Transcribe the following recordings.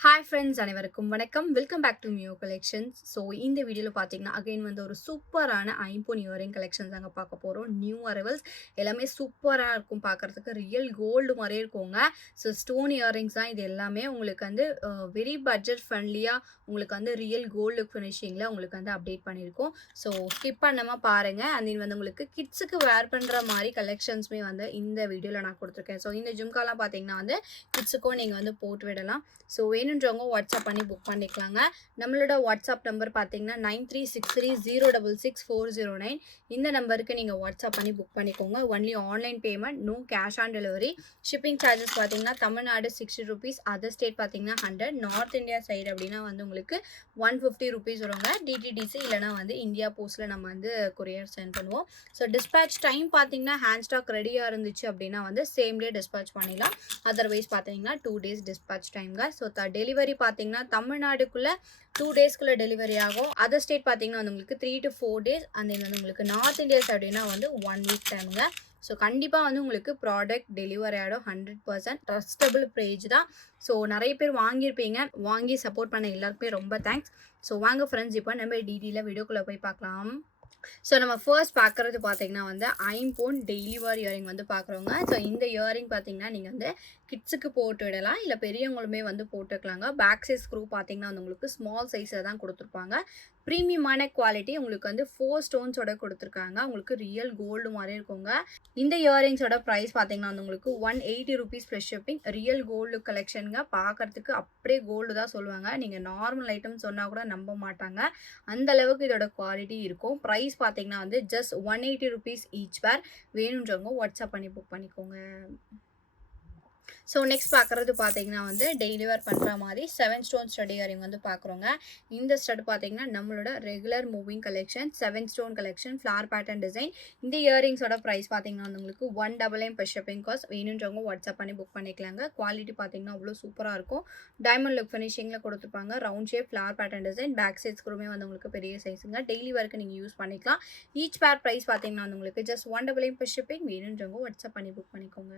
Hi friends அனைவருக்கும் வணக்கம். Welcome back to Mio collections. So இந்த வீடியோவில் பார்த்தீங்கன்னா அகைன் வந்து ஒரு சூப்பரான ஐம்பொன் இயரிங் கலெக்ஷன்ஸ் தாங்க பார்க்க போகிறோம். நியூ அரைவல்ஸ் எல்லாமே சூப்பராக இருக்கும், பார்க்குறதுக்கு ரியல் கோல்டு மாதிரியே இருக்குங்க. ஸோ ஸ்டோன் இயரிங்ஸ் தான் இது எல்லாமே. உங்களுக்கு வந்து வெரி பட்ஜெட் ஃப்ரெண்ட்லியாக உங்களுக்கு வந்து ரியல் கோல்டு லுக் ஃபினிஷிங்கில் உங்களுக்கு வந்து அப்டேட் பண்ணியிருக்கோம். ஸோ ஸ்கிப் பண்ணாமல் பாருங்கள். அண்ட் வந்து உங்களுக்கு கிட்ஸுக்கு வேர் பண்ணுற மாதிரி கலெக்ஷன்ஸுமே வந்து இந்த வீடியோவில் நான் கொடுத்துருக்கேன். ஸோ இந்த ஜும்காலாம் பார்த்தீங்கன்னா வந்து கிட்ஸுக்கும் நீங்கள் வந்து போட்டு விடலாம். ஸோ வேணுன்றவங்க வாட்ஸ்அப் பண்ணி புக் பண்ணிக்கலாங்க. நம்மளோட வாட்ஸ்அப் நம்பர் பார்த்தீங்கன்னா 9363066409. இந்த நம்பருக்கு நீங்கள் வாட்ஸ்அப் பண்ணி புக் பண்ணிக்கோங்க. Only online payment, no cash on delivery. Shipping charges பார்த்தீங்கன்னா தமிழ்நாடு 60 ருபீஸ், அதர் ஸ்டேட் பார்த்தீங்கன்னா 100, நார்த் இந்தியா சைடு அப்படின்னா வந்து உங்களுக்கு 150 ருபீஸ் வருங்க. டிடிடிசி இல்லைனா வந்து இந்தியா போஸ்ட்டில் நம்ம வந்து கொரியர் சென்ட் பண்ணுவோம். ஸோ டிஸ்பேச் டைம் பார்த்தீங்கன்னா ஹேண்ட் ஸ்டாக் ரெடியாக இருந்துச்சு அப்படின்னா வந்து சேம் டே டிஸ்பேச் பண்ணிடலாம். அதர்வைஸ் பார்த்தீங்கன்னா 2 டேஸ் டிஸ்பேச் டைம்ங்க. ஸோ டெலிவரி பார்த்தீங்கன்னா தமிழ்நாடுக்குள்ளே 2 டேஸ்க்குள்ளே டெலிவரி ஆகும். அதர் ஸ்டேட் பார்த்தீங்கன்னா வந்து உங்களுக்கு 3 to 4 டேஸ். அந்த வந்து உங்களுக்கு நார்த் இந்தியாஸ் அப்படின்னா வந்து 1 வீக் டைமுங்க. ஸோ கண்டிப்பாக வந்து உங்களுக்கு ப்ராடக்ட் டெலிவரி ஆகிடும். 100% ட்ரஸ்டபிள் பேஜ் தான். ஸோ நிறைய பேர் வாங்கியிருப்பீங்க. வாங்கி சப்போர்ட் பண்ண எல்லாருக்குமே ரொம்ப தேங்க்ஸ். ஸோ வாங்க ஃப்ரெண்ட்ஸ், இப்போ நம்ம டீட்டெயிலாக வீடியோக்குள்ளே போய் பார்க்கலாம். ஸோ நம்ம ஃபர்ஸ்ட் பார்க்குறது பார்த்தீங்கன்னா வந்து ஐம்பொன் டெய்லி வேர் இயரிங் வந்து பார்க்குறோங்க. ஸோ இந்த இயரிங் பார்த்தீங்கன்னா நீங்கள் வந்து கிட்ஸுக்கு போட்டு விடலாம், இல்லை பெரியவங்களுமே வந்து போட்டுக்கலாங்க. பேக் சைஸ் ஸ்க்ரூ பார்த்தீங்கன்னா வந்து உங்களுக்கு ஸ்மால் சைஸில் தான் கொடுத்துருப்பாங்க. ப்ரீமியமான குவாலிட்டி உங்களுக்கு வந்து 4 ஸ்டோன்ஸோட கொடுத்துருக்காங்க. உங்களுக்கு ரியல் கோல்டு மாதிரி இருக்குங்க. இந்த இயரிங்ஸோட ப்ரைஸ் பார்த்தீங்கன்னா வந்து உங்களுக்கு 180 rupees plus shipping. Real gold கலெக்ஷனுங்க. பார்க்கறதுக்கு அப்படியே கோல்டு தான் சொல்லுவாங்க. நீங்கள் நார்மல் ஐட்டம் சொன்னால் கூட நம்ப மாட்டாங்க, அந்த அளவுக்கு இதோட குவாலிட்டி இருக்கும். ப்ரைஸ் பார்த்தீங்கன்னா வந்து ஜஸ்ட் 180 ருபீஸ் ஈச் பேர். வேணுன்றவங்க வாட்ஸ்அப் பண்ணி புக் பண்ணிக்கோங்க. ஸோ நெக்ஸ்ட் பார்க்குறது பார்த்தீங்கன்னா வந்து டெய்லி வேர் பண்ணுற மாதிரி 7 ஸ்டோன் ஸ்டட் இயரிங் வந்து பார்க்குறோங்க. இந்த ஸ்டட் பார்த்தீங்கன்னா நம்மளோட regular moving collection 7 stone collection flower pattern design. இந்த இயரிங்ஸோட ப்ரைஸ் பார்த்தீங்கன்னா வந்து உங்களுக்கு 199 per shipping cost. வேணுன்றவங்க வாட்ஸ்அப் பண்ணி புக் பண்ணிக்கலாங்க. குவாலிட்டி பார்த்தீங்கன்னா அவ்வளோ சூப்பராக இருக்கும். டைமண்ட் லுக் ஃபினிஷிங்கில் கொடுத்துருப்பாங்க. Round shape flower pattern design. Back side ஸ்க்ரூமே வந்து உங்களுக்கு பெரிய சைஸுங்க. டெய்லி வேர்க்கு நீங்கள் யூஸ் பண்ணிக்கலாம். ஈச் பேர் ப்ரைஸ் பார்த்தீங்கன்னா வந்து உங்களுக்கு ஜஸ்ட் 199 per shipping. வேணுன்றவங்க வாட்ஸ்அப் பண்ணி புக் பண்ணிக்கோங்க.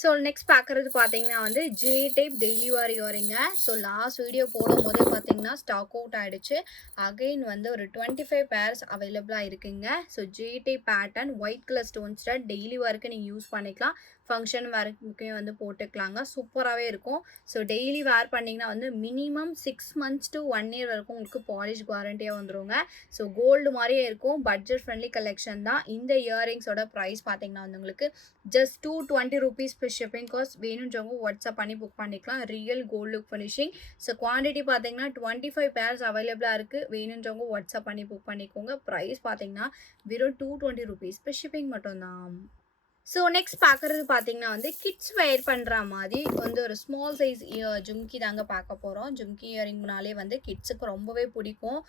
ஸோ நெக்ஸ்ட் பார்க்குறது பார்த்தீங்கன்னா வந்து ஜே டைப் டெய்லி வேர் இயரிங்க. ஸோ லாஸ்ட் வீடியோ போடும்போதே பார்த்தீங்கன்னா ஸ்டாக் அவுட் ஆகிடுச்சு. அகெயின் வந்து ஒரு 25 பேர்ஸ் அவைலபிளாக இருக்குங்க. So J type pattern white colour stone stud daily வேர்க்கு நீங்கள் யூஸ் பண்ணிக்கலாம். ஃபங்க்ஷன் வேர்க்குமே வந்து போட்டுக்கலாங்க. சூப்பராகவே இருக்கும். ஸோ டெய்லி வேர் பண்ணிங்கன்னா வந்து மினிமம் 6 months to 1 year வரைக்கும் உங்களுக்கு பாலிஷ் வாரண்டியாக வந்துருங்க. ஸோ கோல்டு மாதிரியே இருக்கும். பட்ஜெட் ஃப்ரெண்ட்லி கலெக்ஷன் தான். இந்த இயரிங்ஸோட ப்ரைஸ் பார்த்தீங்கன்னா வந்து உங்களுக்கு just 220 rupees plus shipping cost. வேணுன்றவங்க வாட்ஸ்அப் பண்ணி புக் பண்ணிக்கலாம். Real gold look finishing. So quantity பார்த்தீங்கன்னா 25 பேர்ஸ் அவைலபிளாக இருக்குது. வேணுன்றவங்க வாட்ஸ்அப் பண்ணி புக் பண்ணிக்கோங்க. ப்ரைஸ் பார்த்தீங்கன்னா வெறும் 220 ருபீஸ் ப்ளஸ் ஷிப்பிங் மட்டும்தான். ஸோ நெக்ஸ்ட் பார்க்குறது பார்த்தீங்கன்னா வந்து கிட்ஸ் வேர் பண்ணுற மாதிரி வந்து ஒரு ஸ்மால் சைஸ் ஜும்கி தாங்க பார்க்க போகிறோம். ஜும்கி இயரிங்னாலே வந்து கிட்ஸுக்கு ரொம்பவே பிடிக்கும்.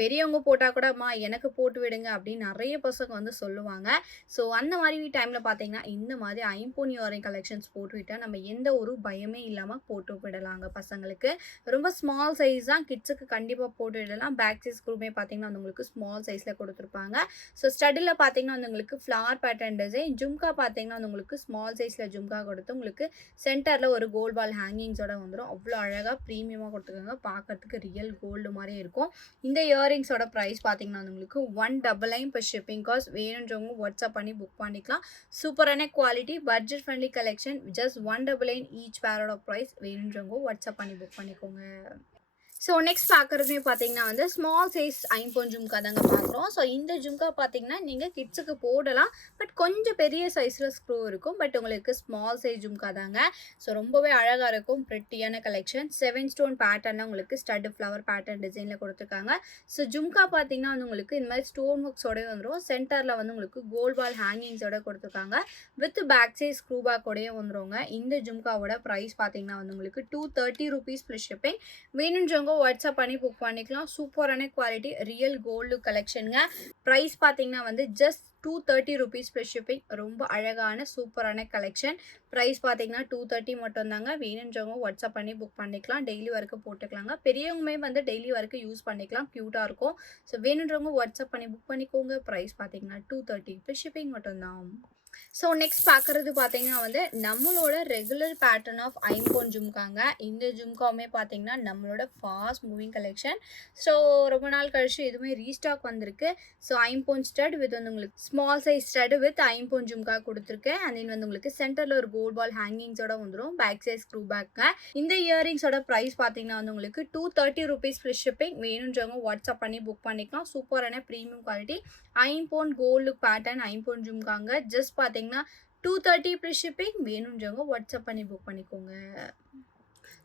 பெரியவங்க போட்டால் கூட அம்மா எனக்கு போட்டு விடுங்க அப்படின்னு நிறைய பசங்க வந்து சொல்லுவாங்க. ஸோ அந்த மாதிரி டைமில் பார்த்தீங்கன்னா இந்த மாதிரி ஐம்பொன் இயரிங் கலெக்ஷன்ஸ் போட்டு விட்டால் நம்ம எந்த ஒரு பயமே இல்லாமல் போட்டு விடலாங்க. பசங்களுக்கு ரொம்ப ஸ்மால் சைஸ் தான், கிட்ஸுக்கு கண்டிப்பாக போட்டு விடலாம். பேக் சைஸ் ஸ்க்ரூமே பார்த்தீங்கன்னா வந்து உங்களுக்கு ஸ்மால் சைஸில் கொடுத்துருப்பாங்க. ஸோ ஸ்டடில் பார்த்தீங்கன்னா வந்து உங்களுக்கு ஃப்ளார் பேட்டர்ன் டிசைன். ஜும்கா பார்த்தீங்கன்னா வந்து உங்களுக்கு ஸ்மால் சைஸில் ஜும்கா கொடுத்து உங்களுக்கு சென்டரில் ஒரு கோல்ட் பால் ஹேங்கிங்ஸோட வந்துடும். அவ்வளோ அழகாக ப்ரீமியமாக கொடுத்துருக்காங்க. பார்க்கறதுக்கு ரியல் கோல்டு மாதிரியே இருக்கும். இந்த இயரிங்ஸோட ப்ரைஸ் பார்த்தீங்கன்னா வந்து உங்களுக்கு 199 per shipping cost. வேணுன்றவங்க வாட்ஸ்அப் பண்ணி புக் பண்ணிக்கலாம். சூப்பரான quality, budget friendly collection. Just 199 each பேரோட ப்ரைஸ். வேணுன்றவங்க வாட்ஸ்அப் பண்ணி புக் பண்ணிக்கோங்க. ஸோ நெக்ஸ்ட் பார்க்குறதுமே பார்த்தீங்கன்னா வந்து ஸ்மால் சைஸ் ஐம்பொன் ஜும்கா தாங்க பார்க்குறோம். ஸோ இந்த ஜும்கா பார்த்தீங்கன்னா நீங்கள் கிட்ஸுக்கு போடலாம், பட் கொஞ்சம் பெரிய சைஸில் ஸ்க்ரூ இருக்கும். பட் உங்களுக்கு ஸ்மால் சைஸ் ஜும்கா தாங்க. ஸோ ரொம்பவே அழகாக இருக்கும். ப்ரிட்டியான கலெக்ஷன். 7 ஸ்டோன் பேட்டர்னில் உங்களுக்கு ஸ்டட் ஃப்ளவர் பேட்டர்ன் டிசைனில் கொடுத்துருக்காங்க. ஸோ ஜும்கா பார்த்தீங்கன்னா வந்து உங்களுக்கு இந்த மாதிரி ஸ்டோன் ஒர்க்ஸோடய வந்துடும். சென்டரில் வந்து உங்களுக்கு கோல்ட் பால் ஹேங்கிங்ஸோட கொடுத்துருக்காங்க. வித் பேக் சைஸ் ஸ்க்ரூ பேக்கோடய வந்துருங்க. இந்த ஜும்காவோட ப்ரைஸ் பார்த்தீங்கன்னா வந்து உங்களுக்கு 230 ருபீஸ் ப்ளஸ் ஷிப்பிங். வேணுன்றவங்க வாட்ஸ்அப் பண்ணி புக் பண்ணிக்கலாம். சூப்பரான குவாலிட்டி, ரியல் கோல்டு கலெக்ஷனுங்க. ப்ரைஸ் பார்த்தீங்கன்னா வந்து ஜஸ்ட் 230 ருபீஸ் ப்ளஸ் ஷிப்பிங். ரொம்ப அழகான சூப்பரான கலெக்ஷன். ப்ரைஸ் பார்த்தீங்கன்னா 230 மட்டும்தாங்க. வேணுன்றவங்க வாட்ஸ்அப் பண்ணி புக் பண்ணிக்கலாம். டெய்லி ஒர்க்கு போட்டுக்கலாங்க. பெரியவங்களுமே வந்து டெய்லி ஒர்க்கு யூஸ் பண்ணிக்கலாம். க்யூட்டாக இருக்கும். ஸோ வேணுன்றவங்க வாட்ஸ்அப் பண்ணி புக் பண்ணிக்கோங்க. ப்ரைஸ் பார்த்தீங்கன்னா 230 ப்ளஸ் ஷிப்பிங் மட்டும்தான். ஸோ நெக்ஸ்ட் பார்க்குறது பார்த்தீங்கன்னா வந்து நம்மளோட ரெகுலர் பேட்டர்ன் ஆஃப் ஐம்போன் ஜும்காங்க. இந்த ஜும்காவுமே பார்த்தீங்கன்னா நம்மளோட ஃபாஸ்ட் மூவிங் கலெக்ஷன். ஸோ ரொம்ப நாள் கழிச்சு இதுவுமே ரீஸ்டாக் வந்திருக்கு. ஸோ ஐம்போன் ஸ்டட் வித் வந்து உங்களுக்கு ஸ்மால் சைஸ் ஸ்டட் வித் ஐம்போன் ஜும்கா கொடுத்துருக்கேன். அண்ட் தென் வந்து உங்களுக்கு சென்டரில் ஒரு கோல்ட் பால் ஹேங்கிங்ஸோட வந்துடும். பேக் சைஸ் ஸ்க்ரூ பேக்குங்க. இந்த இயரிங்ஸோட ப்ரைஸ் பார்த்தீங்கன்னா வந்து உங்களுக்கு 230 rupees ஃப்ரீ ஷிப்பிங். வேணுன்றவங்க வாட்ஸ்அப் பண்ணி புக் பண்ணிக்கலாம். சூப்பரான ப்ரீமியம் குவாலிட்டி ஐம்போன் கோல்டு லுக் பேட்டர்ன் ஐம்போன் ஜும்காங்க. ஜஸ்ட் பார்த்தீங்கன்னா 230 ஃப்ரீ ஷிப்பிங். வேணுன்றவங்க வாட்ஸ்அப் பண்ணி புக் பண்ணிக்கோங்க.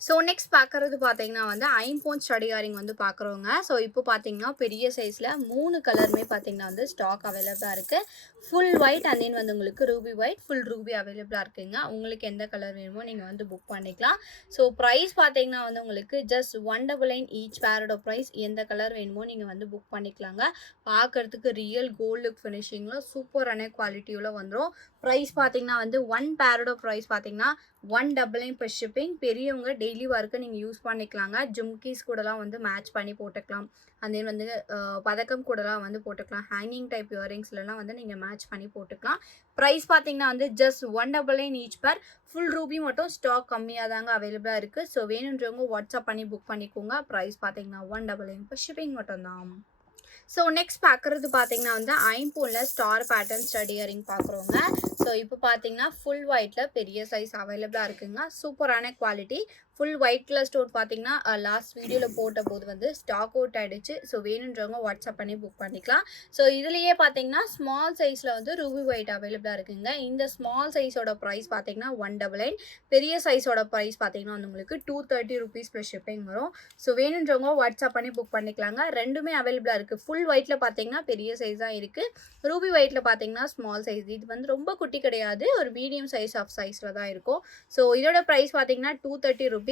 ஸோ நெக்ஸ்ட் பார்க்குறது பார்த்தீங்கன்னா வந்து ஐம்போன் ஸ்டடி இயரிங் வந்து பார்க்குறோங்க. ஸோ இப்போ பார்த்தீங்கன்னா பெரிய சைஸில் 3 கலருமே பார்த்தீங்கன்னா வந்து ஸ்டாக் அவைலபிளாக இருக்குது. ஃபுல் ஒயிட் அண்ட் தென் வந்து உங்களுக்கு ரூபி ஒயிட், ஃபுல் ரூபி அவைலபிளாக இருக்குங்க. உங்களுக்கு எந்த கலர் வேணுமோ நீங்கள் வந்து புக் பண்ணிக்கலாம். ஸோ ப்ரைஸ் பார்த்தீங்கன்னா வந்து உங்களுக்கு ஜஸ்ட் 199 ஈச் பேரோட ப்ரைஸ். எந்த கலர் வேணுமோ நீங்கள் வந்து புக் பண்ணிக்கலாங்க. பார்க்குறதுக்கு ரியல் கோல்டு லுக் ஃபினிஷிங்கில் சூப்பரான குவாலிட்டியில் வந்துடும். ப்ரைஸ் பார்த்தீங்கன்னா வந்து 1 பேரோட ப்ரைஸ் பார்த்தீங்கன்னா 199 per ஷிப்பிங். பெரியவங்க டெய்லி ஒர்க்கு நீங்கள் யூஸ் பண்ணிக்கலாங்க. ஜும்கீஸ் கூடலாம் வந்து மேட்ச் பண்ணி போட்டுக்கலாம். அண்ட் தென் வந்து பதக்கம் கூடலாம் வந்து போட்டுக்கலாம். ஹேங்கிங் டைப் இயரிங்ஸ்லாம் வந்து நீங்கள் மேட்ச் பண்ணி போட்டுக்கலாம். ப்ரைஸ் பார்த்தீங்கன்னா வந்து ஜஸ்ட் 199 ஈச் பேர். ஃபுல் ரூபி மட்டும் ஸ்டாக் கம்மியாக தாங்க அவைலபிளாக இருக்குது. ஸோ வேணுன்றவங்க வாட்ஸ்அப் பண்ணி புக் பண்ணிக்கோங்க. ப்ரைஸ் பார்த்தீங்கன்னா 199 per ஷிப்பிங் மட்டும்தான். ஸோ நெக்ஸ்ட் பார்க்குறது பார்த்தீங்கன்னா வந்து ஐம்போனில் ஸ்டார் பேட்டர்ன் ஸ்டடி இயரிங் பார்க்குறோங்க. ஸோ இப்போ பார்த்தீங்கன்னா ஃபுல் ஒயிட்டில் பெரிய சைஸ் அவைலபிளாக இருக்குங்க. சூப்பரான quality. Full white colour stone பார்த்தீங்கன்னா லாஸ்ட் வீடியோவில் போட்ட போது வந்து ஸ்டாக் அவுட் ஆகிடுச்சு. ஸோ வேணுன்றவங்க வாட்ஸ்அப் பண்ணி புக் பண்ணிக்கலாம். ஸோ இதுலேயே பார்த்தீங்கன்னா ஸ்மால் சைஸில் வந்து ரூபி ஒயிட் அவைலபிளாக இருக்குங்க. இந்த ஸ்மால் சைஸோட ப்ரைஸ் பார்த்தீங்கன்னா 199. பெரிய சைஸோட ப்ரைஸ் பார்த்தீங்கன்னா வந்து உங்களுக்கு 230 rupees ப்ளஸ் ஷிப்பிங் வரும். ஸோ வேணுன்றவங்க வாட்ஸ்அப் பண்ணி புக் பண்ணிக்கலாங்க. ரெண்டுமே அவைலபிளாக இருக்குது. ஃபுல் ஒயிட்டில் பார்த்தீங்கன்னா பெரிய சைஸ் தான் இருக்குது. ரூபி ஒயிட்டில் பார்த்தீங்கன்னா ஸ்மால் சைஸ். இது வந்து ரொம்ப குட்டி கிடையாது, ஒரு மீடியம் சைஸ் ஆஃப் சைஸில் தான் இருக்கும். ஸோ இதோட ப்ரைஸ் பார்த்தீங்கன்னா 230 rupees.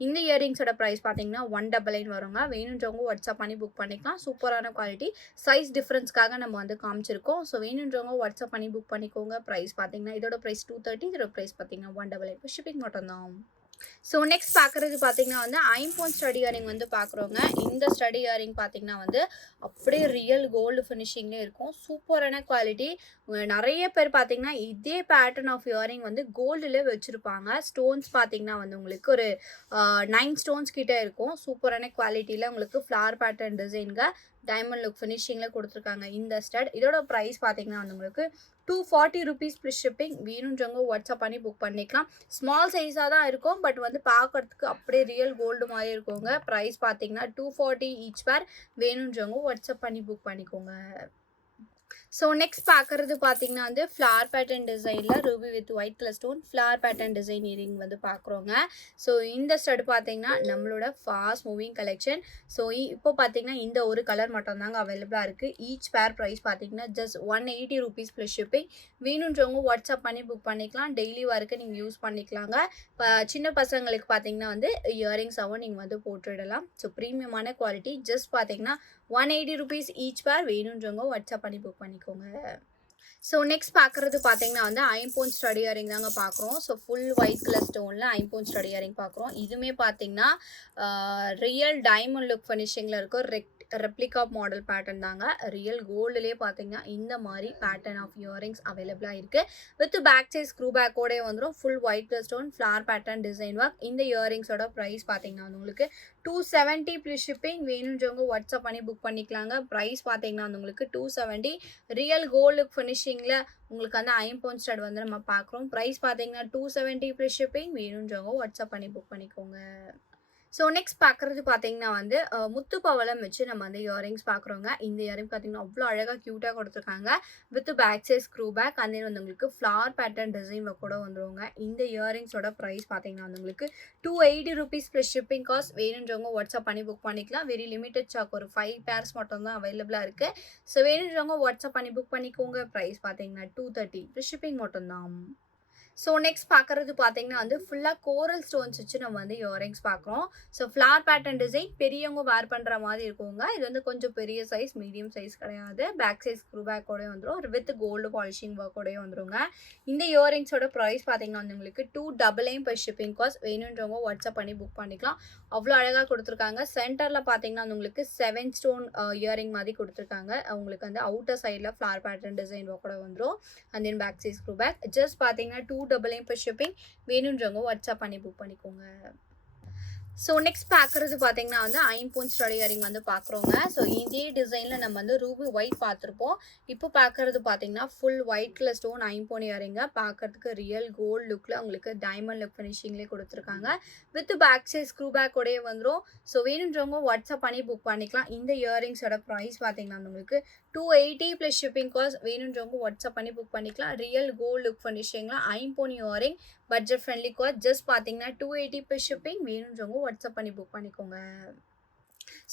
இந்த இயரிங்ஸோட ப்ரைஸ் பார்த்தீங்கன்னா 199 வருங்க. வேணுன்றவங்க வாட்ஸ்அப் பண்ணி புக் பண்ணிக்கலாம். சூப்பரான குவாலிட்டி. சைஸ் டிஃப்ரென்ஸ்க்காக நம்ம வந்து காமிச்சிருக்கோம். ஸோ வேணுன்றவங்க வாட்ஸ்அப் பண்ணி புக் பண்ணிக்கோங்க. ப்ரைஸ் பார்த்தீங்கன்னா இதோட ப்ரைஸ் 230. இதோட ப்ரைஸ் பார்த்தீங்கன்னா 199 ஷிப்பிங் மட்டும்தான். ஸோ நெக்ஸ்ட் பார்க்குறது பார்த்தீங்கன்னா வந்து ஐம்போன் ஸ்டடி இயரிங் வந்து பார்க்குறோங்க. இந்த ஸ்டடி இயரிங் பார்த்தீங்கன்னா வந்து அப்படியே ரியல் கோல்டு ஃபினிஷிங்லேயே இருக்கும். சூப்பரான குவாலிட்டி. நிறைய பேர் பார்த்தீங்கன்னா இதே பேட்டர்ன் ஆஃப் இயரிங் வந்து கோல்டில் வச்சுருப்பாங்க. ஸ்டோன்ஸ் பார்த்தீங்கன்னா வந்து உங்களுக்கு ஒரு 9 ஸ்டோன்ஸ் கிட்டே இருக்கும். சூப்பரான குவாலிட்டியில் உங்களுக்கு ஃப்ளார் பேட்டர்ன் டிசைனுங்க டைமண்ட் லுக் ஃபினிஷிங்கில் கொடுத்துருக்காங்க இந்த ஸ்டட். இதோட ப்ரைஸ் பார்த்தீங்கன்னா வந்து உங்களுக்கு 240 rupees ப்ளஸ் ஷிப்பிங். வேணுன்றவங்க வாட்ஸ்அப் பண்ணி புக் பண்ணிக்கலாம். ஸ்மால் சைஸாக தான் இருக்கும், பட் வந்து பார்க்கறதுக்கு அப்படியே ரியல் கோல்டு மாதிரி இருக்குங்க. ப்ரைஸ் பார்த்தீங்கன்னா 240 ஈச் பேர். வேணுன்றவங்க வாட்ஸ்அப் பண்ணி புக் பண்ணிக்கோங்க. ஸோ நெக்ஸ்ட் பார்க்குறது பார்த்தீங்கன்னா வந்து ஃப்ளார் பேட்டர்ன் டிசைனில் ruby with white colour stone flower pattern design earring வந்து பார்க்குறோங்க. ஸோ இந்த ஸ்டட் பார்த்தீங்கன்னா நம்மளோட ஃபாஸ்ட் மூவிங் கலெக்ஷன். ஸோ இப்போ பார்த்தீங்கன்னா இந்த ஒரு கலர் மட்டும்தாங்க அவைலபிளாக இருக்குது. ஈச் பேர் ப்ரைஸ் பார்த்தீங்கன்னா ஜஸ்ட் 180 rupees ப்ளஸ் ஷிப்பிங். வேணுன்றவங்க வாட்ஸ்அப் பண்ணி புக் பண்ணிக்கலாம். டெய்லி ஒர்க்கு நீங்கள் யூஸ் பண்ணிக்கலாங்க. சின்ன பசங்களுக்கு பார்த்தீங்கன்னா வந்து இயரிங்ஸாகவும் நீங்கள் வந்து போட்டுவிடலாம். ஸோ ப்ரீமியமான குவாலிட்டி. ஜஸ்ட் பார்த்தீங்கன்னா 180 rupees ஈச் பேர். வேணுன்றவங்க வாட்ஸ்அப் பண்ணி புக் பண்ணிக்கோங்க. ஸோ நெக்ஸ்ட் பார்க்குறது பார்த்தீங்கன்னா வந்து ஐம்போன் ஸ்டடி இயரிங் தாங்க பார்க்குறோம். ஸோ ஃபுல் ஒயிட் கலர் ஸ்டோனில் ஐம்போன் ஸ்டடி இயரிங் பார்க்குறோம். இதுவுமே பார்த்தீங்கன்னா ரியல் டைமண்ட் லுக் ஃபினிஷிங்கில் இருக்கும். ரெப்ளிகா மாடல் பேட்டர்ன் தாங்க. ரியல் கோல்டுலேயே பார்த்தீங்கன்னா இந்த மாதிரி பேட்டர்ன் ஆஃப் இயரிங்ஸ் அவைலபிளாக இருக்குது. வித் பேக் சைஸ் ஸ்க்ரூ பேக்கோடே வந்துடும். Full white colour stone flower pattern design work. இந்த இயரிங்ஸோட ப்ரைஸ் பார்த்தீங்கன்னா வந்து உங்களுக்கு 270 ப்ளஸ் ஷிப்பிங். வேணுன்றவங்க வாட்ஸ்அப் பண்ணி புக் பண்ணிக்கலாங்க. ப்ரைஸ் பார்த்தீங்கன்னா வந்து உங்களுக்கு 270. ரியல் கோல்டு ஃபினிஷிங்கில் உங்களுக்கு வந்து ஐம்போன் ஸ்டட் வந்து நம்ம பார்க்குறோம். ப்ரைஸ் பார்த்தீங்கன்னா 270 ப்ளஸ் ஷிப்பிங். வேணுன்றவங்க வாட்ஸ்அப் பண்ணி புக் பண்ணிக்கோங்க. ஸோ நெக்ஸ்ட் பார்க்குறது பார்த்தீங்கன்னா வந்து முத்து பவளம் வச்சு நம்ம வந்து இயரிங்ஸ் பார்க்குறோங்க. இந்த இயரிங் பார்த்தீங்கன்னா அவ்வளோ அழகாக க்யூட்டாக கொடுத்துருக்காங்க. With back size screw back and then வந்து உங்களுக்கு ஃப்ளார் பேட்டர்ன் டிசைன் கூட வந்துருவாங்க. இந்த இயரிங்ஸோட ப்ரைஸ் பார்த்தீங்கன்னா வந்து உங்களுக்கு 280 rupees ப்ளஸ் ஷிப்பிங் காஸ்ட். வேணுன்றவங்க வாட்ஸ்அப் பண்ணி புக் பண்ணிக்கலாம். வெரி லிமிடெட் ஸ்டாக், ஒரு 5 பேர்ஸ் மட்டும் தான் அவைலபிளாக இருக்குது. ஸோ வேணுன்றவங்க வாட்ஸ்அப் பண்ணி புக் பண்ணிக்கோங்க. ப்ரைஸ் பார்த்தீங்கன்னா 230 ப்ளஸ் ஷிப்பிங் மட்டும்தான். ஸோ நெக்ஸ்ட் பார்க்குறது பார்த்தீங்கன்னா வந்து ஃபுல்லாக கோரல் ஸ்டோன்ஸ் வச்சு நம்ம வந்து இயரிங்ஸ் பார்க்குறோம். ஸோ ஃப்ளார் பேட்டர்ன் டிசைன் பெரியவங்க வேர் பண்ணுற மாதிரி இருக்குங்க. இது வந்து கொஞ்சம் பெரிய சைஸ், மீடியம் சைஸ் கிடையாது. பேக் சைஸ் ஸ்க்ரூ பேக்கோடய வந்துடும். வித் கோல்டு பாலிஷிங் ஒர்க்கோடய வந்துருங்க. இந்த இயரிங்ஸோட ப்ரைஸ் பார்த்தீங்கன்னா வந்து உங்களுக்கு 299 per ஷிப்பிங் காஸ்ட். வேணுன்றவங்க வாட்ஸ்அப் பண்ணி புக் பண்ணிக்கலாம். அவ்வளோ அழகாக கொடுத்துருக்காங்க. சென்டரில் பார்த்தீங்கன்னா வந்து உங்களுக்கு 7 ஸ்டோன் இயரிங் மாதிரி கொடுத்துருக்காங்க. உங்களுக்கு வந்து அவுட்டர் சைடில் ஃப்ளார் பேட்டர்ன் டிசைன் ஒர்க்கோட வந்துடும். And then back size screw back. Just பார்த்தீங்கன்னா 299 per ஷிப்பிங். வேணுன்றவங்க வாட்ஸ்அப் பண்ணி புக் பண்ணிக்கோங்க. ஸோ நெக்ஸ்ட் பார்க்குறது பார்த்தீங்கன்னா வந்து ஐம்பொன் ஸ்டட் இயரிங் வந்து பார்க்குறோங்க. ஸோ இதே டிசைனில் நம்ம வந்து ரூபி ஒயிட் பார்த்துருப்போம். இப்போ பார்க்குறது பார்த்தீங்கன்னா ஃபுல் ஒயிட் கலர் ஸ்டோன் ஐம்பொன் இயரிங்க. பார்க்கறதுக்கு ரியல் கோல்டு லுக்கில் உங்களுக்கு டைமண்ட் லுக் ஃபினிஷிங்லேயே கொடுத்துருக்காங்க. வித் பேக் சைஸ் ஸ்க்ரூ பேக்கோடய வந்துடும். ஸோ வேணுன்றவங்க வாட்ஸ்அப் பண்ணி புக் பண்ணிக்கலாம். இந்த இயரிங்ஸோட ப்ரைஸ் பார்த்தீங்கன்னா உங்களுக்கு 280 + ஷிப்பிங் காஸ்ட். வேணுன்றவங்க வாட்ஸ்அப் பண்ணி புக் பண்ணிக்கலாம். ரியல் கோல்டு லுக் ஃபினிஷிங்கில் ஐம்பொன் earring budget friendly cost. Just பார்த்தீங்கன்னா 280 per ஷிப்பிங். வேணுன்றவங்க வாட்ஸ்அப் பண்ணி புக் பண்ணிக்கோங்க.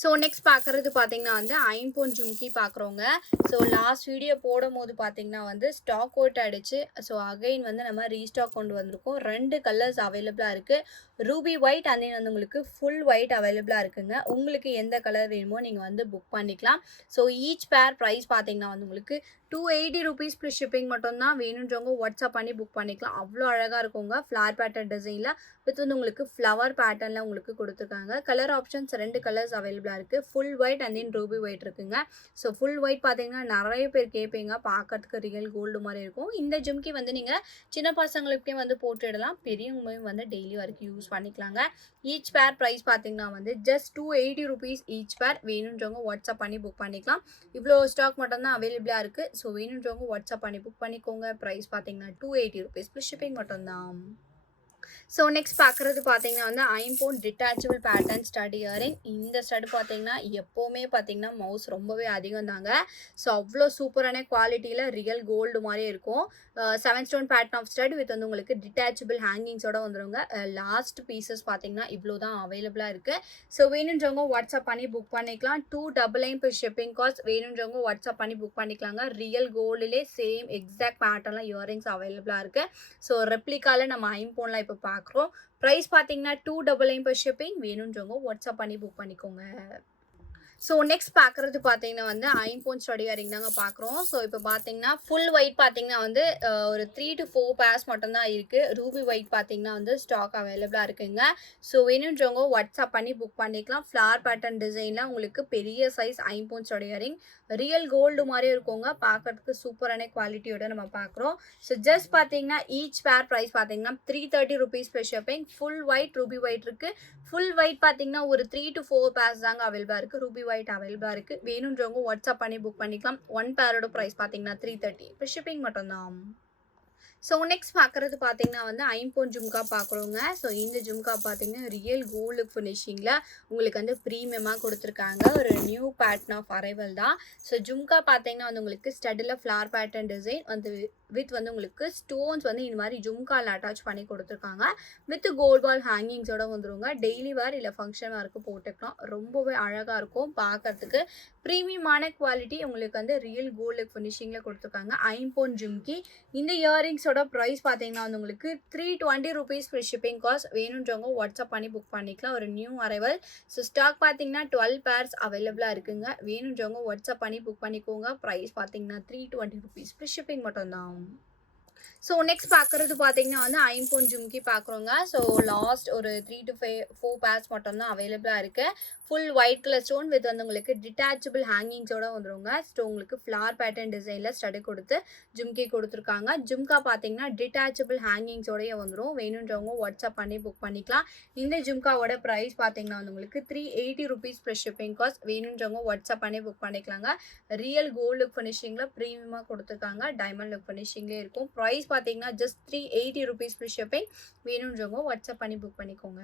ஸோ நெக்ஸ்ட் பார்க்குறது பார்த்தீங்கன்னா வந்து ஐம்பொன் ஜும்கி பார்க்குறோங்க. ஸோ லாஸ்ட் வீடியோ போடும்போது பார்த்தீங்கன்னா வந்து ஸ்டாக் அவுட் ஆகிடுச்சு. ஸோ அகைன் வந்து நம்ம ரீஸ்டாக் கொண்டு வந்திருக்கோம். 2 கலர்ஸ் அவைலபிளாக இருக்குது. ரூபி ஒயிட் அண்ட் தென் வந்து உங்களுக்கு ஃபுல் ஒயிட் அவைலபிளாக இருக்குங்க. உங்களுக்கு எந்த கலர் வேணுமோ நீங்கள் வந்து புக் பண்ணிக்கலாம். ஸோ ஈச் பேர் ப்ரைஸ் பார்த்தீங்கன்னா வந்து உங்களுக்கு 280 rupees + ஷிப்பிங் மட்டும்தான். வேணுன்றவங்க வாட்ஸ்அப் பண்ணி புக் பண்ணிக்கலாம். அவ்வளோ அழகாக இருக்குங்க. ஃப்ளார் பேட்டர்ன் டிசைனில் வித் வந்து உங்களுக்கு ஃப்ளவர் பேட்டர்னில் உங்களுக்கு கொடுத்துருக்காங்க. கலர் ஆப்ஷன்ஸ் 2 கலர்ஸ் அவைலபிளாக இருக்குது. Full white and then Ruby white இருக்குங்க. ஸோ ஃபுல் ஒயிட் பார்த்தீங்கன்னா நிறைய பேர் கேட்பீங்க. பார்க்கறதுக்கு ரியல் கோல்டு மாதிரி இருக்கும். இந்த ஜும்கி வந்து நீங்கள் சின்ன பசங்களுக்கே வந்து போட்டுடலாம். பெரியவங்களையும் வந்து டெய்லி வரைக்கும் யூஸ் பண்ணிக்கலாங்க. ஈச் பேர் ப்ரைஸ் பார்த்தீங்கன்னா வந்து ஜஸ்ட் 280 rupees ஈச் பேர். வேணுன்றவங்க வாட்ஸ்அப் பண்ணி புக் பண்ணிக்கலாம். இவ்வளோ ஸ்டாக் மட்டும்தான் அவைலபிளாக இருக்குது. ஸோ வேணுன்றவங்க வாட்ஸ்அப் பண்ணி புக் பண்ணிக்கோங்க. ப்ரைஸ் பார்த்தீங்கன்னா 280 rupees + ஷிப்பிங் மட்டும்தான். ஸோ நெக்ஸ்ட் பார்க்குறது பார்த்தீங்கன்னா வந்து ஐம்பொன் டிட்டாச்சபிள் பேட்டர்ன் ஸ்டட் இயரிங். இந்த ஸ்டட் பார்த்தீங்கன்னா எப்போவுமே பார்த்தீங்கன்னா மவுஸ் ரொம்பவே அதிகம் தாங்க. ஸோ அவ்வளோ சூப்பரான குவாலிட்டியில் ரியல் கோல்டு மாதிரி இருக்கும். 7 stone pattern of stud with வந்து உங்களுக்கு டிட்டாச்சபிள் ஹேங்கிங்ஸோட வந்துடுங்க. லாஸ்ட் பீசஸ் பார்த்தீங்கன்னா இவ்வளோ தான் அவைலபிளாக இருக்குது. ஸோ வேணுன்றவங்க வாட்ஸ்அப் பண்ணி புக் பண்ணிக்கலாம். 299 per ஷிப்பிங் காஸ்ட். வேணுன்றவங்க வாட்ஸ்அப் பண்ணி புக் பண்ணிக்கலாங்க. ரியல் கோல்டுலே சேம் எக்ஸாக்ட் பேட்டர்னில் இயரிங்ஸ் அவைலபிளாக இருக்குது. ஸோ ரெப்ளிகாவில் நம்ம ஐம்பொன்லாம் இப்போ பார்க்குறோம். ப்ரைஸ் பார்த்தீங்கன்னா 299 per ஷிப்பிங். வேணுன்றவங்க வாட்ஸ்அப் பண்ணி புக் பண்ணிக்கோங்க. ஸோ நெக்ஸ்ட் பார்க்குறது பார்த்தீங்கன்னா வந்து ஐம்பொன் ஸ்டட் இயரிங் தாங்க பார்க்குறோம். ஸோ இப்போ பார்த்தீங்கன்னா ஃபுல் ஒயிட் பார்த்தீங்கன்னா வந்து ஒரு 3 to 4 பேர்ஸ் மட்டும்தான் இருக்குது. ரூபி ஒயிட் பார்த்தீங்கன்னா வந்து ஸ்டாக் அவைலபிளாக இருக்குங்க. ஸோ வேணுன்றவங்க வாட்ஸ்அப் பண்ணி புக் பண்ணிக்கலாம். ஃப்ளார் பேட்டர்ன் டிசைனில் உங்களுக்கு பெரிய சைஸ் ஐம்பொன் ஸ்டட் இயரிங் ரியல் கோல்டு மாதிரி இருக்குங்க. பார்க்கறதுக்கு சூப்பரான குவாலிட்டியோட நம்ம பார்க்குறோம். ஸோ ஜஸ்ட் பார்த்தீங்கன்னா ஈச் பேர் ப்ரைஸ் பார்த்தீங்கன்னா 330 rupees per shipping. Full white ruby white இருக்குது. ஃபுல் ஒயிட் பார்த்தீங்கன்னா ஒரு 3 to 4 பேர்ஸ் தாங்க அவைலபிளாக இருக்குது. ரூபி ஒயிட் அவைலபிளாக இருக்குது. வேணுன்றவங்க வாட்ஸ்அப் பண்ணி புக் பண்ணிக்கலாம். 1 பேரோட ப்ரைஸ் பார்த்தீங்கன்னா 330 per ஷிப்பிங் மட்டும்தான். ஸோ நெக்ஸ்ட் பார்க்குறது பார்த்தீங்கன்னா வந்து ஐம்பொன் ஜும்கா பார்க்குறோங்க. ஸோ இந்த ஜும்கா பார்த்தீங்கன்னா ரியல் கோல்டு ஃபினிஷிங்கில் உங்களுக்கு வந்து ப்ரீமியமாக கொடுத்துருக்காங்க. ஒரு நியூ பேட்டர்ன் ஆஃப் அரைவல் தான். ஸோ ஜும்கா பார்த்தீங்கன்னா வந்து உங்களுக்கு ஸ்டடில் ஃப்ளார் பேட்டர்ன் டிசைன் வந்து வித் வந்து உங்களுக்கு ஸ்டோன்ஸ் வந்து இந்த மாதிரி ஜும்காவில் அட்டாச் பண்ணி கொடுத்துருக்காங்க. வித் கோல்ட் பால் ஹேங்கிங்ஸோட வந்துருங்க. டெய்லி வேர் இல்லை ஃபங்க்ஷன் வேருக்கு போட்டுக்கலாம். ரொம்பவே அழகாக இருக்கும் பார்க்கறதுக்கு. ப்ரீமியமான குவாலிட்டி உங்களுக்கு வந்து ரியல் கோல்டு ஃபினிஷிங்கில் கொடுத்துருக்காங்க. ஐம்பொன் ஜும்கி. இந்த இயரிங்ஸோட ப்ரைஸ் பார்த்தீங்கன்னா வந்து உங்களுக்கு 320 rupees per ஷிப்பிங் காஸ்ட். வேணுன்றவங்க வாட்ஸ்அப் பண்ணி புக் பண்ணிக்கலாம். ஒரு நியூ அரைவல். ஸோ ஸ்டாக் பார்த்தீங்கன்னா 12 பேர்ஸ் அவைலபிளாக இருக்குங்க. வேணுன்றவங்க வாட்ஸ்அப் பண்ணி புக் பண்ணிக்கோங்க. ப்ரைஸ் பார்த்தீங்கன்னா 320 rupees per ஷிப்பிங் மட்டும்தான். ஸோ நெக்ஸ்ட் பார்க்குறது பார்த்தீங்கன்னா வந்து ஐம்பொன் ஜும்கி பார்க்குறோங்க. ஸோ லாஸ்ட் ஒரு 3 to 4 பேர்ஸ் மட்டும்தான் அவைலபிளாக இருக்குது. Full white colour stone with வந்து உங்களுக்கு டிட்டாச்சபிள் ஹேங்கிங்ஸோட வந்துருங்க. ஸோ உங்களுக்கு ஃப்ளார் பேட்டர்ன் டிசைனில் ஸ்டடி கொடுத்து ஜும்கி கொடுத்துருக்காங்க. ஜும்கா பார்த்தீங்கன்னா டிட்டாச்சபிள் ஹேங்கிங்ஸோடய வந்துடும். வேணுன்றவங்க வாட்ஸ்அப் பண்ணி புக் பண்ணிக்கலாம். இந்த ஜும்காவோட ப்ரைஸ் பார்த்தீங்கன்னா வந்து உங்களுக்கு 380 rupees per ஷிப்பிங் காஸ்ட். வேணுன்றவங்க வாட்ஸ்அப் பண்ணி புக் பண்ணிக்கலாங்க. ரியல் கோல்டு லுக் ஃபினிஷிங்கில் ப்ரீமியமாக கொடுத்துருக்காங்க. டைமண்ட் லுக் ஃபினிஷிங்லேயே இருக்கும். ப்ரைஸ் பார்த்தீங்கன்னா ஜஸ்ட் 380 rupees per ஷிப்பிங். வேணுன்றவங்க வாட்ஸ்அப் பண்ணி புக் பண்ணிக்கோங்க.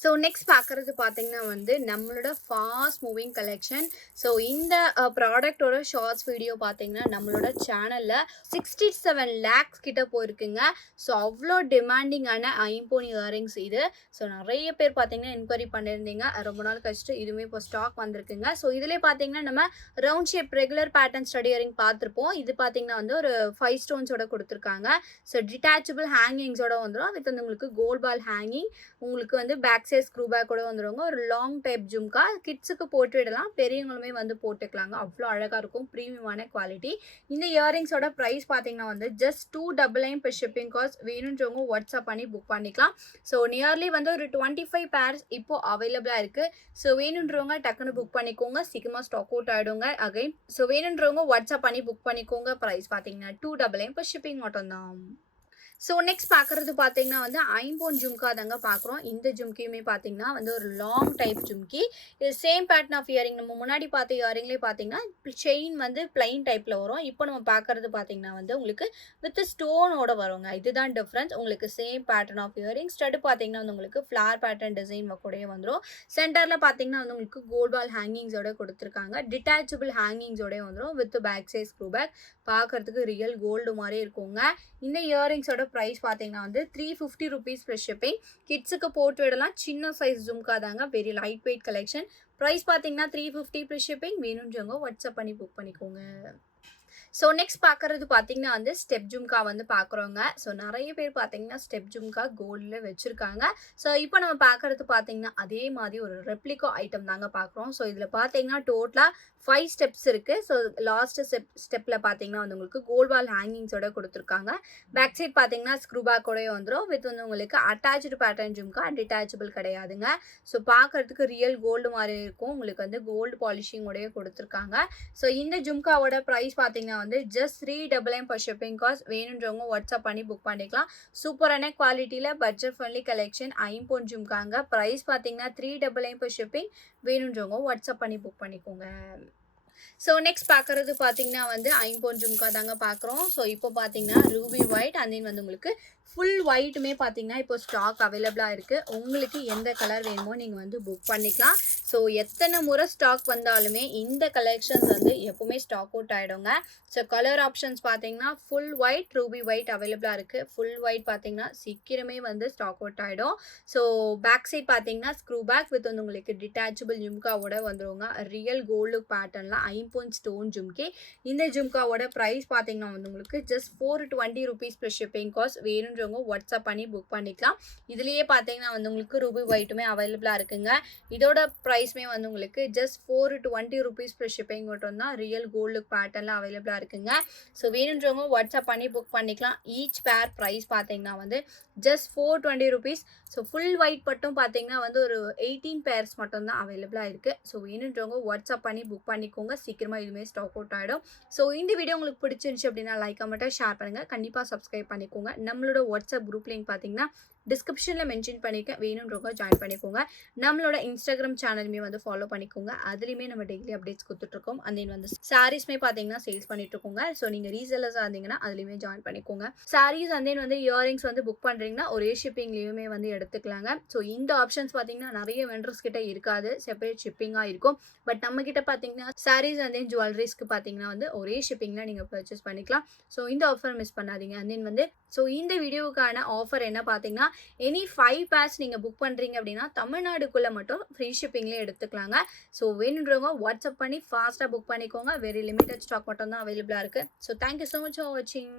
ஸோ நெக்ஸ்ட் பார்க்குறது பார்த்தீங்கன்னா வந்து நம்மளோட ஃபாஸ்ட் மூவிங் கலெக்ஷன். ஸோ இந்த ப்ராடக்டோட ஷார்ட்ஸ் வீடியோ பார்த்தீங்கன்னா நம்மளோட சேனலில் 67 lakhs கிட்ட போயிருக்குங்க. ஸோ அவ்வளோ டிமாண்டிங்கான ஐம்பொன் இயரிங்ஸ் இது. ஸோ நிறைய பேர் பார்த்தீங்கன்னா என்கொயரி பண்ணியிருந்தீங்க. ரொம்ப நாள் கழிச்சு இதுவுமே இப்போ ஸ்டாக் வந்திருக்குங்க. ஸோ இதிலே பார்த்தீங்கன்னா நம்ம round shape regular pattern study earring பார்த்துருப்போம். இது பார்த்தீங்கன்னா வந்து ஒரு 5 ஸ்டோன்ஸோட கொடுத்துருக்காங்க. கொடுத்துருக்காங்க. ஸோ டிட்டாச்சபிள் ஹேங்கிங்ஸோட வந்துடும். வித் வந்து உங்களுக்கு கோல்ட் பால் ஹேங்கிங், உங்களுக்கு வந்து பேக் சைட் ஸ்க்ரூ பேக் கூட வந்துடுவாங்க. ஒரு லாங் டைப் ஜும்கா, கிட்ஸுக்கு போட்டு விடலாம், பெரியவங்களுமே வந்து போட்டுக்கலாங்க. அவ்வளோ அழகாக இருக்கும், ப்ரீமியமான குவாலிட்டி. இந்த இயரிங்ஸோட ப்ரைஸ் பார்த்தீங்கன்னா வந்து ஜஸ்ட் 299 per ஷிப்பிங் காஸ்ட். வேணுன்றவங்க வாட்ஸ்அப் பண்ணி புக் பண்ணிக்கலாம். ஸோ நியர்லி வந்து ஒரு 25 பேர்ஸ் இப்போ அவைலபிளாக இருக்குது. ஸோ வேணுன்றவங்க டக்குன்னு புக் பண்ணிக்கோங்க, சீக்கிரமாக ஸ்டாக் அவுட் ஆகிடுங்க அகைன். ஸோ வேணுன்றவங்க வாட்ஸ்அப் பண்ணி புக் பண்ணிக்கோங்க. ப்ரைஸ் பார்த்தீங்கன்னா 299 per ஷிப்பிங் மட்டும்தான். ஸோ நெக்ஸ்ட் பார்க்குறது பார்த்தீங்கன்னா வந்து ஐம்போன் ஜும்கா தாங்க பார்க்குறோம். இந்த ஜும்கியுமே பார்த்தீங்கன்னா வந்து ஒரு லாங் டைப் ஜும்கி. இது சேம் பேட்டர்ன் ஆஃப் இயரிங். நம்ம முன்னாடி பார்த்த இயரிங்லேயே பார்த்தீங்கன்னா செயின் வந்து பிளைன் டைப்பில் வரும். இப்போ நம்ம பார்க்குறது பார்த்தீங்கன்னா வந்து உங்களுக்கு வித் ஸ்டோனோட வருங்க. இதுதான் டிஃப்ரென்ஸ். உங்களுக்கு same pattern of earring. Stud பார்த்தீங்கன்னா வந்து உங்களுக்கு ஃப்ளார் பேட்டர்ன் டிசைன் கூடயே வந்துடும். சென்டரில் பார்த்தீங்கன்னா வந்து உங்களுக்கு கோல்ட் பால் ஹேங்கிங்ஸோட கொடுத்துருக்காங்க. டிட்டாச்சபிள் ஹேங்கிங்ஸோடய வந்துடும் with back size screw back. பார்க்கறதுக்கு ரியல் கோல்டு மாதிரி இருக்குங்க. இந்த இயரிங்ஸோட ப்ரைஸ் பார்த்தீங்கன்னா வந்து 350 rupees ப்ளஸ் ஷிப்பிங். கிட்ஸுக்கு போட்டு விடலாம். சின்ன சைஸ் ஜும்கா தாங்க, very light weight collection. Price பார்த்தீங்கன்னா 350 ப்ளஸ் ஷிப்பிங். வேணுன்றவங்க வாட்ஸ்அப் பண்ணி புக் பண்ணிக்கோங்க. ஸோ நெக்ஸ்ட் பார்க்குறது பார்த்தீங்கன்னா வந்து ஸ்டெப் ஜும்கா வந்து பார்க்குறோங்க. ஸோ நிறைய பேர் பார்த்தீங்கன்னா ஸ்டெப் ஜும்கா கோல்டில் வச்சுருக்காங்க. ஸோ இப்போ நம்ம பார்க்குறது பார்த்தீங்கன்னா அதே மாதிரி ஒரு ரெப்ளிகோ ஐட்டம் தாங்க பார்க்குறோம். ஸோ இதில் பார்த்தீங்கன்னா டோட்டலாக 5 ஸ்டெப்ஸ் இருக்குது. ஸோ லாஸ்ட் ஸ்டெப்பில் பார்த்தீங்கன்னா வந்து உங்களுக்கு கோல்ட் பால் ஹேங்கிங்ஸோட கொடுத்துருக்காங்க. பேக் சைட் பார்த்தீங்கன்னா ஸ்க்ரூ பேக்கோடய வந்துடும். வித் வந்து உங்களுக்கு அட்டாச்சு பேட்டர்ன் ஜும்கா, டிட்டாச்சபிள் கிடையாதுங்க. ஸோ பார்க்குறதுக்கு ரியல் கோல்டு மாதிரி இருக்கும். உங்களுக்கு வந்து கோல்டு பாலிஷிங்கோடய கொடுத்துருக்காங்க. ஸோ இந்த ஜும்காவோட ப்ரைஸ் பார்த்தீங்கன்னா வந்து ஜஸ்ட் 399 per ஷிப்பிங் காஸ்ட். வேணுன்றவங்க வாட்ஸ்அப் பண்ணி புக் பண்ணிக்கலாம். சூப்பரான குவாலிட்டியில் பட்ஜெட் ஃப்ரெண்ட்லி கலெக்ஷன் ஐம்போன் ஜும்காங்க. ப்ரைஸ் பார்த்தீங்கன்னா 399 per ஷிப்பிங். வேணுன்றவங்க வாட்ஸ்அப் பண்ணி புக் பண்ணிக்கோங்க. ஸோ நெக்ஸ்ட் பார்க்குறது பார்த்தீங்கன்னா வந்து ஐம்போன் ஜும்கா தாங்க பார்க்குறோம். ஸோ இப்போ பார்த்தீங்கன்னா ரூபி ஒயிட் அண்ட் தென் வந்து உங்களுக்கு ஃபுல் ஒயிட்டுமே பார்த்தீங்கன்னா இப்போ ஸ்டாக் அவைலபிளாக இருக்குது. உங்களுக்கு எந்த கலர் வேணுமோ நீங்கள் வந்து புக் பண்ணிக்கலாம். ஸோ எத்தனை முறை ஸ்டாக் வந்தாலுமே இந்த கலெக்ஷன்ஸ் வந்து எப்போவுமே ஸ்டாக் அவுட் ஆகிடுங்க. ஸோ கலர் ஆப்ஷன்ஸ் பார்த்தீங்கன்னா ஃபுல் ஒயிட், ரூபி ஒயிட் அவைலபிளாக இருக்குது. ஃபுல் ஒயிட் பார்த்தீங்கன்னா சீக்கிரமே வந்து ஸ்டாக் அவுட் ஆகிடும். ஸோ பேக் சைட் பார்த்தீங்கன்னா ஸ்க்ரூ பேக் வித் வந்து உங்களுக்கு டிட்டாச்சபிள் ஜும்காவோட வந்துடுவாங்க. ரியல் கோல்டு பேட்டர்னில் ஐம்போன் ஸ்டோன் ஜும்கி. இந்த ஜும்காவோட ப்ரைஸ் பார்த்தீங்கன்னா வந்து உங்களுக்கு just 420 rupees plus shipping cost. வேணுன்றவங்க வாட்ஸ்அப் பண்ணி புக் பண்ணிக்கலாம். இதுலேயே பார்த்தீங்கன்னா வந்து உங்களுக்கு ரூபி ஒயிட்டுமே அவைலபிளாக இருக்குங்க. இதோட ப்ரைஸ்மே வந்து உங்களுக்கு ஜஸ்ட் 420 rupees ப்ளஸ் ஷிப்பிங் மட்டும் தான். ரியல் கோல்டு பேட்டர்னில் அவைலபிளாக இருக்குங்க. ஸோ வேணுன்றவங்க வாட்ஸ்அப் பண்ணி புக் பண்ணிக்கலாம். ஈச் பேர் ப்ரைஸ் பார்த்தீங்கன்னா வந்து just 420 rupees. So full white மட்டும் பார்த்தீங்கன்னா வந்து ஒரு 18 பேர்ஸ் மட்டும் தான் அவைலபிளாக இருக்குது. ஸோ வேணுன்றவங்க வாட்ஸ்அப் பண்ணி புக் பண்ணிக்கோங்க. சீக்கிரமாக இதுவுமே ஸ்டாக் அவுட் ஆகிடும். ஸோ இந்த வீடியோ உங்களுக்கு பிடிச்சிருந்துச்சு அப்படின்னா லைக் மட்டும் ஷேர் பண்ணுங்கள். கண்டிப்பாக சப்ஸ்கிரைப் பண்ணிக்கோங்க. நம்மளோட வாட்ஸ்அப் குரூப் லிங்க் பார்த்தீங்கன்னா டிஸ்கிரிப்ஷனில் மென்ஷன் பண்ணியிருக்கேன். வேணுன்றவங்க ஜாயின் பண்ணிக்கோங்க. நம்மளோட இன்ஸ்டாகிராம் சேனலுமே வந்து ஃபாலோ பண்ணிக்கோங்க. அதுலேயுமே நம்ம டெய்லி அப்டேட்ஸ் கொடுத்துட்ருக்கோம். அண்ட் தென் வந்து சாரீஸ்மே பார்த்தீங்கன்னா சேல்ஸ் பண்ணிட்டுருக்கோங்க. ஸோ நீங்கள் ரீசெல்லர்ஸாக இருந்தீங்கன்னா அதுலேயுமே ஜாயின் பண்ணிக்கோங்க. சாரீஸ் அண்ட் தென் வந்து இயரிங்ஸ் வந்து புக் பண்ணுறீங்கன்னா ஒரே ஷிப்பிங்லேயுமே வந்து எடுத்துக்கலாங்க. ஸோ இந்த ஆப்ஷன்ஸ் பார்த்தீங்கன்னா நிறைய வெண்டர்ஸ் கிட்ட இருக்காது, செப்பரேட் ஷிப்பிங்காக இருக்கும். பட் நம்ம கிட்ட பார்த்தீங்கன்னா சாரீஸ் அண்ட் தென் ஜுவல்லரிஸ்க்கு பார்த்தீங்கன்னா வந்து ஒரே ஷிப்பிங்கில் நீங்கள் பர்ச்சேஸ் பண்ணிக்கலாம். ஸோ இந்த ஆஃபர் மிஸ் பண்ணாதீங்க. அண்ட் தென் வந்து ஸோ இந்த வீடியோவுக்கான ஆஃபர் என்ன பார்த்தீங்கன்னா எனி 5 பேர்ஸ் நீங்கள் புக் பண்ணுறீங்க அப்படின்னா தமிழ்நாடுக்குள்ளே மட்டும் ஃப்ரீ ஷிப்பிங்லேயே எடுத்துக்கலாங்க. ஸோ வேணுன்றவங்க வாட்ஸ்அப் பண்ணி ஃபாஸ்ட்டாக புக் பண்ணிக்கோங்க. வெரி லிமிட்டட் ஸ்டாக் மட்டும் தான் அவைலபிளாக இருக்குது. So thank you so much for வாட்சிங்.